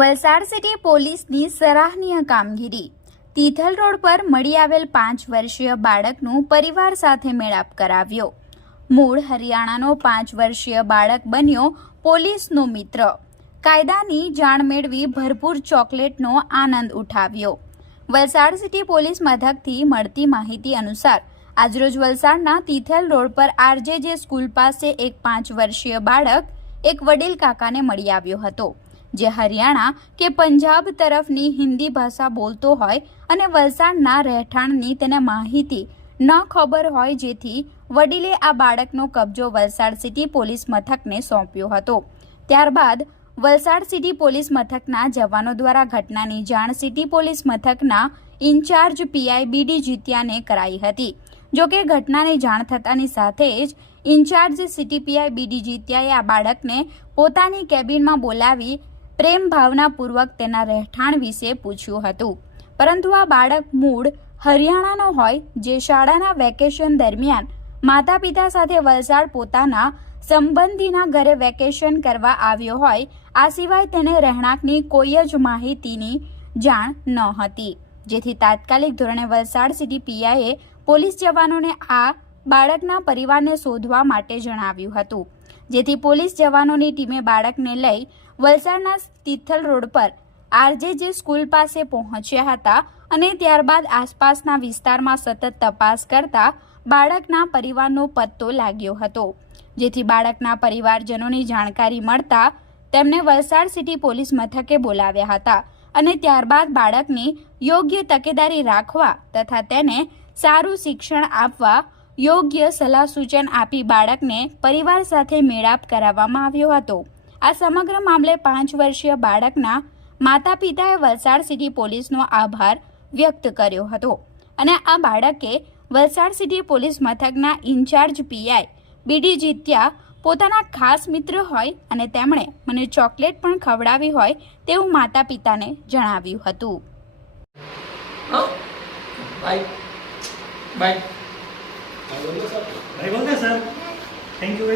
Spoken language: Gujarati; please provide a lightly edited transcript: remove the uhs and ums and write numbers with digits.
વલસાડ સિટી પોલીસની સરાહનીય કામગીરી। તિથલ રોડ પર મળી આવેલ 5 વર્ષીય બાળકનું પરિવાર સાથે મેળાપ કરાવ્યો। મૂળ હરિયાણાનો 5 વર્ષીય બાળક બન્યો પોલીસનો મિત્ર। કાયદાની જાણ મેળવી ભરપૂર ચોકલેટનો આનંદ ઉઠાવ્યો। વલસાડ સિટી પોલીસ મથકથી મળતી માહિતી અનુસાર આજરોજ વલસાડના તિથલ રોડ પર આરજેજે સ્કૂલ પાસે એક 5 વર્ષીય બાળક એક વડીલ કાકાને મળી આવ્યો હતો, જે હરિયાણા કે પંજાબ તરફની હિન્દી ભાષા બોલતો હોય અને વલસાડના રહેઠાણની તેને માહિતી ન ખબર હોય, જેથી વડીલે આ બાળકનો કબજો વલસાડ સિટી પોલીસ મથકને સોંપ્યો હતો। ત્યારબાદ વલસાડ સિટી પોલીસ મથકના જવાનો દ્વારા ઘટનાની જાણ સિટી પોલીસ મથકના ઇન્ચાર્જ પીઆઈ બીડી જીત્યાને કરાઈ હતી। જોકે ઘટનાની જાણ થતાની સાથે જ ઇન્ચાર્જ સિટી પીઆઈ બીડી જીત્યાએ આ બાળકને પોતાની કેબિનમાં બોલાવી પ્રેમ ભાવનાપૂર્વક તેના રહેઠાણ વિશે પૂછ્યું હતું, પરંતુ આ બાળક મૂળ હરિયાણાનો હોય, જે શાળાના વેકેશન દરમિયાન માતા પિતા સાથે વલસાડ પોતાના સંબંધીના ઘરે વેકેશન કરવા આવ્યો હોય, આ સિવાય તેને રહેણાંકની કોઈ જ માહિતીની જાણ ન હતી, જેથી તાત્કાલિક ધોરણે વલસાડ સિટી પીઆઈએ પોલીસ જવાનોને આ બાળકના પરિવારને શોધવા માટે જણાવ્યું હતું, જેથી પોલીસ જવાનોની ટીમે બાળકને લઈ વલસાડના તિથલ રોડ પર આરજેજે સ્કૂલ પાસે પહોંચ્યા હતા અને ત્યારબાદ આસપાસના વિસ્તારમાં સતત તપાસ કરતા બાળકના પરિવારનો પત્તો લાગ્યો હતો, જેથી બાળકના પરિવારજનોની જાણકારી મળતા તેમને વલસાડ સિટી પોલીસ મથકે બોલાવ્યા હતા અને ત્યારબાદ બાળકની યોગ્ય તકેદારી રાખવા તથા તેને સારું શિક્ષણ આપવા યોગ્ય સલાહ સૂચન આપી બાળકને પરિવાર સાથે મેળાપ કરાવવામાં આવ્યો હતો। આ સમગ્ર મામલે 5 વર્ષીય બાળકના માતા પિતાએ વલસાડ સિટી પોલીસનો આભાર વ્યક્ત કર્યો હતો અને આ બાળકે વલસાડ સિટી પોલીસ મથકના ઇન્ચાર્જ પીઆઈ બીડી જીત્યા પોતાના ખાસ મિત્ર હોય અને તેમણે મને ચોકલેટ પણ ખવડાવી હોય તેવું માતા પિતાને જણાવ્યું હતું। भाई बोलते सर, थैंक यू।